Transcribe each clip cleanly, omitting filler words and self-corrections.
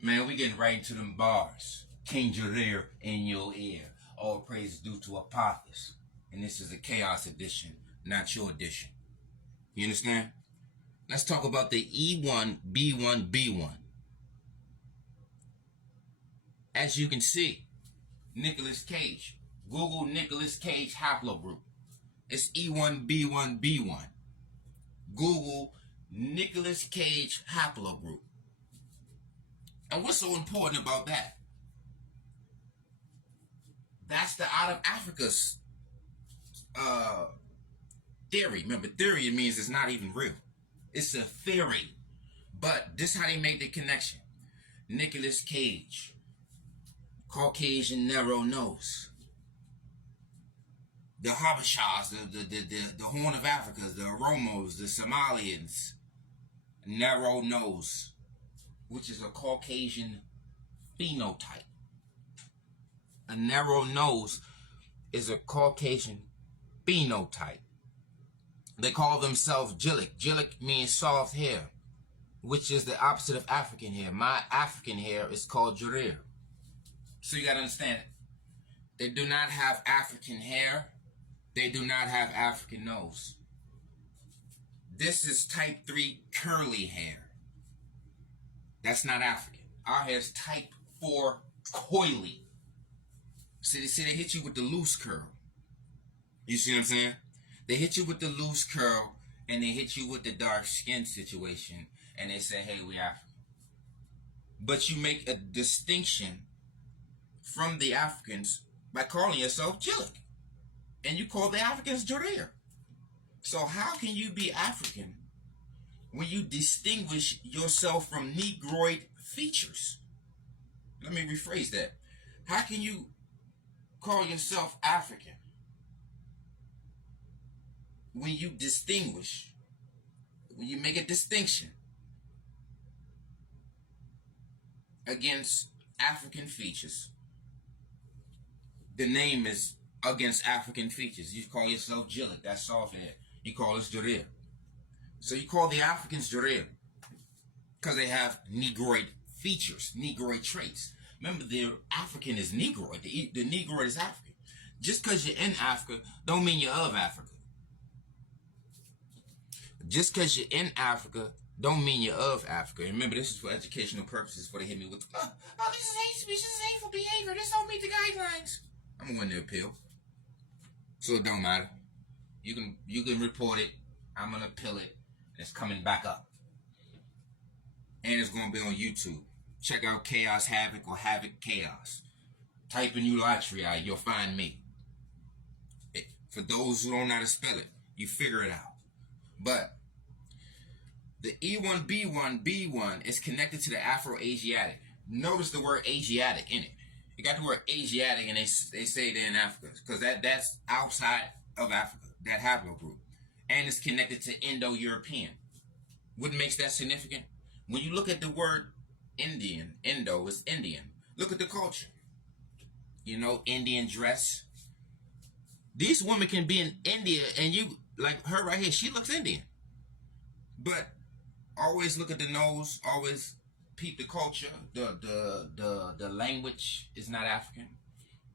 Man, we getting right into them bars. King Jareer in your ear. All praise due to Apophis. And this is a chaos edition, not your edition. You understand? Let's talk about the E1B1B1. As you can see, Nicolas Cage. Google Nicolas Cage haplogroup. It's E1B1B1. Google Nicolas Cage haplogroup. And what's so important about that? That's the out of Africa's theory. Remember, theory means it's not even real. It's a theory. But this is how they make the connection. Nicolas Cage, Caucasian narrow nose. The Habeshas, the Horn of Africa, the Oromos, the Somalians, narrow nose, which is a Caucasian phenotype. A narrow nose is a Caucasian phenotype. They call themselves Jillik. Jillik means soft hair, which is the opposite of African hair. My African hair is called Jareer. So you gotta understand, they do not have African hair. They do not have African nose. This is type 3 curly hair. That's not African. Our hair is type 4 coily. See, they hit you with the loose curl. You see what I'm saying? They hit you with the loose curl and they hit you with the dark skin situation and they say, hey, we African. But you make a distinction from the Africans by calling yourself Jillik. And you call the Africans Jareer. So how can you be African when you distinguish yourself from Negroid features? Let me rephrase that. How can you call yourself African when you distinguish, when you make a distinction against African features? The name is against African features. You call yourself Jillik, that's soft hair. You call us Jareer. So you call the Africans Jareer because they have Negroid features, Negroid traits. Remember, the African is Negroid. The Negroid is African. Just because you're in Africa don't mean you're of Africa. Just because you're in Africa don't mean you're of Africa. Remember, this is for educational purposes before they hit me with, oh, this is hate speech, this is hateful behavior, this don't meet the guidelines. I'm going to appeal. So it don't matter. You can report it. I'm going to appeal it. And it's coming back up. And it's going to be on YouTube. Check out Chaos Havoc or Havoc Chaos. Type in Ulatria, you'll find me. For those who don't know how to spell it, you figure it out. But the E1B1B1 is connected to the Afro-Asiatic. Notice the word Asiatic in it. You got the word Asiatic, and they say they're in Africa because that's outside of Africa, that haplogroup, and it's connected to Indo-European. What makes that significant? When you look at the word Indian, Indo is Indian. Look at the culture. You know, Indian dress. These women can be in India, and you like her right here. She looks Indian, but always look at the nose. Always peep the culture. The language is not African.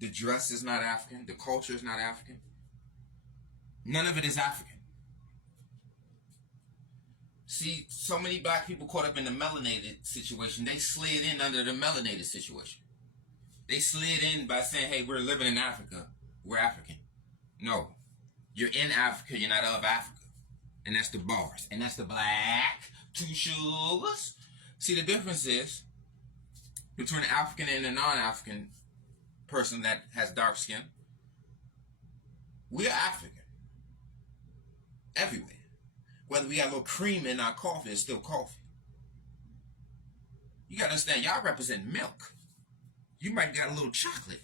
The dress is not African. The culture is not African. None of it is African. See, so many black people caught up in the melanated situation, they slid in under the melanated situation. They slid in by saying, hey, we're living in Africa. We're African. No. You're in Africa. You're not of Africa. And that's the bars. And that's the black two sugars. See, the difference is between the African and the non-African person that has dark skin. We're African. Everywhere. Whether we got a little cream in our coffee, it's still coffee. You gotta understand, y'all represent milk. You might got a little chocolate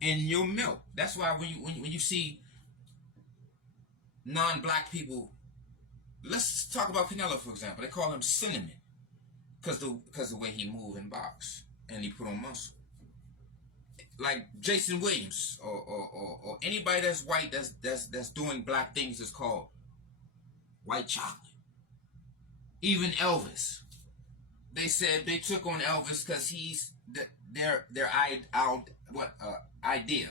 in your milk. That's why when you see non-black people, let's talk about Canelo, for example. They call him cinnamon because the way he move and box and he put on muscle. Like Jason Williams or anybody that's white that's doing black things is called white chocolate. Even Elvis. They said they took on Elvis because he's their idea.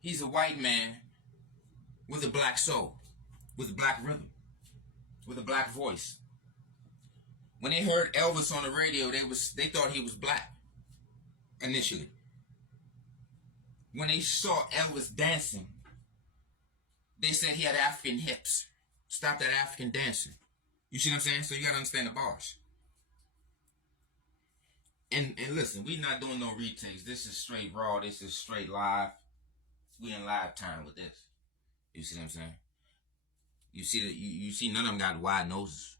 He's a white man with a black soul, with a black rhythm, with a black voice. When they heard Elvis on the radio, they thought he was black initially. When they saw Elvis dancing, they said he had African hips. Stop that African dancing. You see what I'm saying? So you gotta understand the bars. And listen, we not doing no retakes. This is straight raw. This is straight live. We in live time with this. You see what I'm saying? You see that you see none of them got wide noses.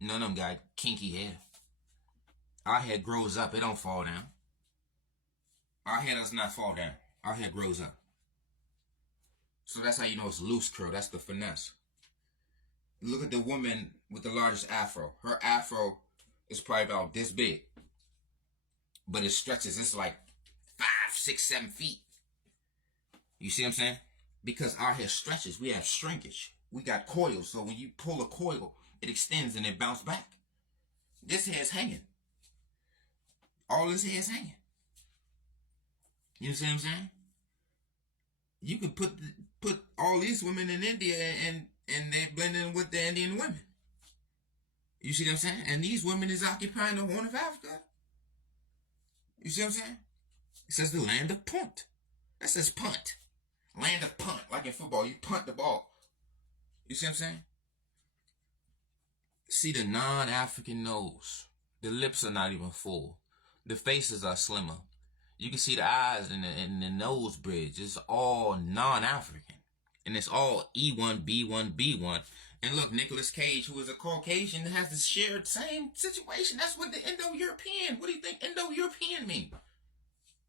None of them got kinky hair. Our hair grows up. It don't fall down. Our hair does not fall down. Our hair grows up. So that's how you know it's loose curl. That's the finesse. Look at the woman with the largest afro. Her afro is probably about this big. But it stretches. It's like 5, 6, 7 feet. You see what I'm saying? Because our hair stretches. We have shrinkage. We got coils. So when you pull a coil, it extends and it bounces back. This hair is hanging. All this hair is hanging. You see what I'm saying? You could put all these women in India and they blend in with the Indian women. You see what I'm saying? And these women is occupying the Horn of Africa. You see what I'm saying? It says the land of punt. That says punt. Land of punt. Like in football, you punt the ball. You see what I'm saying? See the non-African nose. The lips are not even full. The faces are slimmer. You can see the eyes and the nose bridge. It's all non-African. And it's all E1, B1, B1. And look, Nicolas Cage, who is a Caucasian, has the shared same situation. That's what the Indo-European. What do you think Indo-European mean?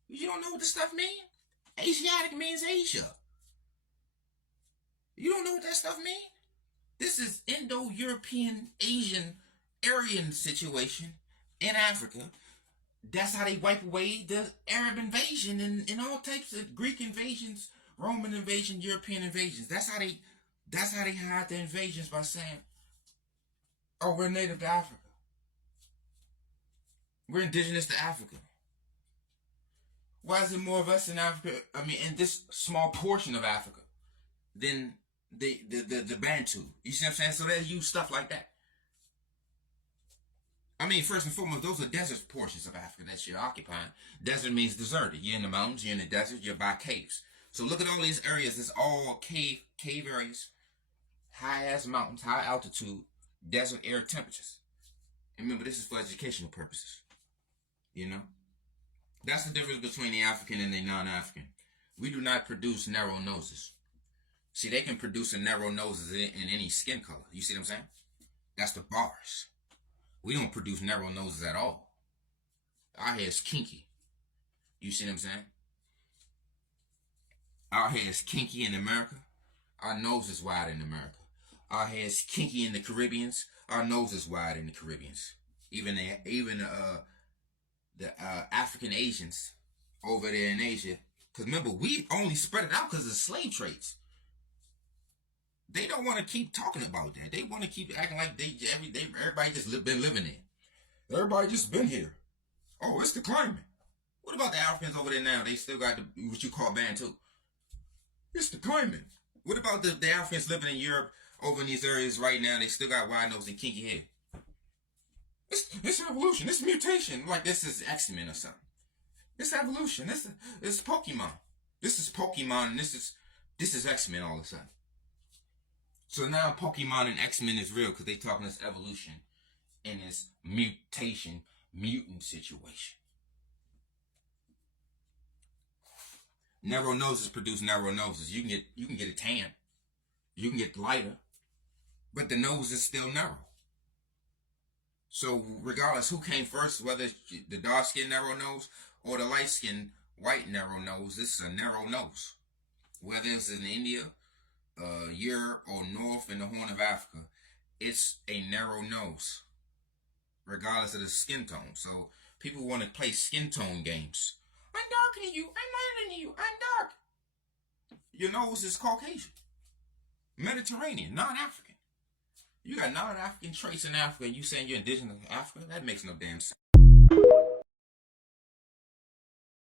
You don't know what this stuff mean? Asiatic means Asia. You don't know what that stuff mean? This is Indo-European, Asian, Aryan situation in Africa. That's how they wipe away the Arab invasion and all types of Greek invasions, Roman invasion, European invasions. That's how they hide the invasions by saying, oh, we're native to Africa. We're indigenous to Africa. Why is there more of us in Africa, in this small portion of Africa than the Bantu? You see what I'm saying? So they use stuff like that. First and foremost, those are desert portions of Africa that you're occupying. Desert means deserted. You're in the mountains, you're in the desert, you're by caves. So look at all these areas. It's all cave areas, high-ass mountains, high altitude, desert air temperatures. And remember, this is for educational purposes. You know? That's the difference between the African and the non-African. We do not produce narrow noses. See, they can produce a narrow nose in any skin color. You see what I'm saying? That's the bars. We don't produce narrow noses at all. Our hair is kinky. You see what I'm saying? Our hair is kinky in America. Our nose is wide in America. Our hair is kinky in the Caribbeans. Our nose is wide in the Caribbeans. Even the African Asians over there in Asia. Because remember, we only spread it out because of slave trades. They don't want to keep talking about that. They want to keep acting like everybody just been living there. Everybody just been here. Oh, it's the climate. What about the Africans over there now? They still got what you call Bantu. It's the climate. What about the Africans living in Europe over in these areas right now? They still got wide nose and kinky hair. It's evolution. It's mutation. Like this is X-Men or something. It's evolution. This is Pokemon. This is Pokemon and this is X-Men all of a sudden. So now Pokemon and X-Men is real because they talking this evolution and this mutant situation. Narrow noses produce narrow noses. You can get a tan. You can get lighter. But the nose is still narrow. So regardless who came first, whether it's the dark-skinned narrow nose or the light-skinned white narrow nose, this is a narrow nose. Whether it's in India, Europe, or North in the Horn of Africa, it's a narrow nose. Regardless of the skin tone. So people want to play skin tone games. I'm darker than you. I'm lighter than you. I'm dark. Your nose is Caucasian. Mediterranean, non-African. You got non-African traits in Africa, and you saying you're indigenous to Africa? That makes no damn sense.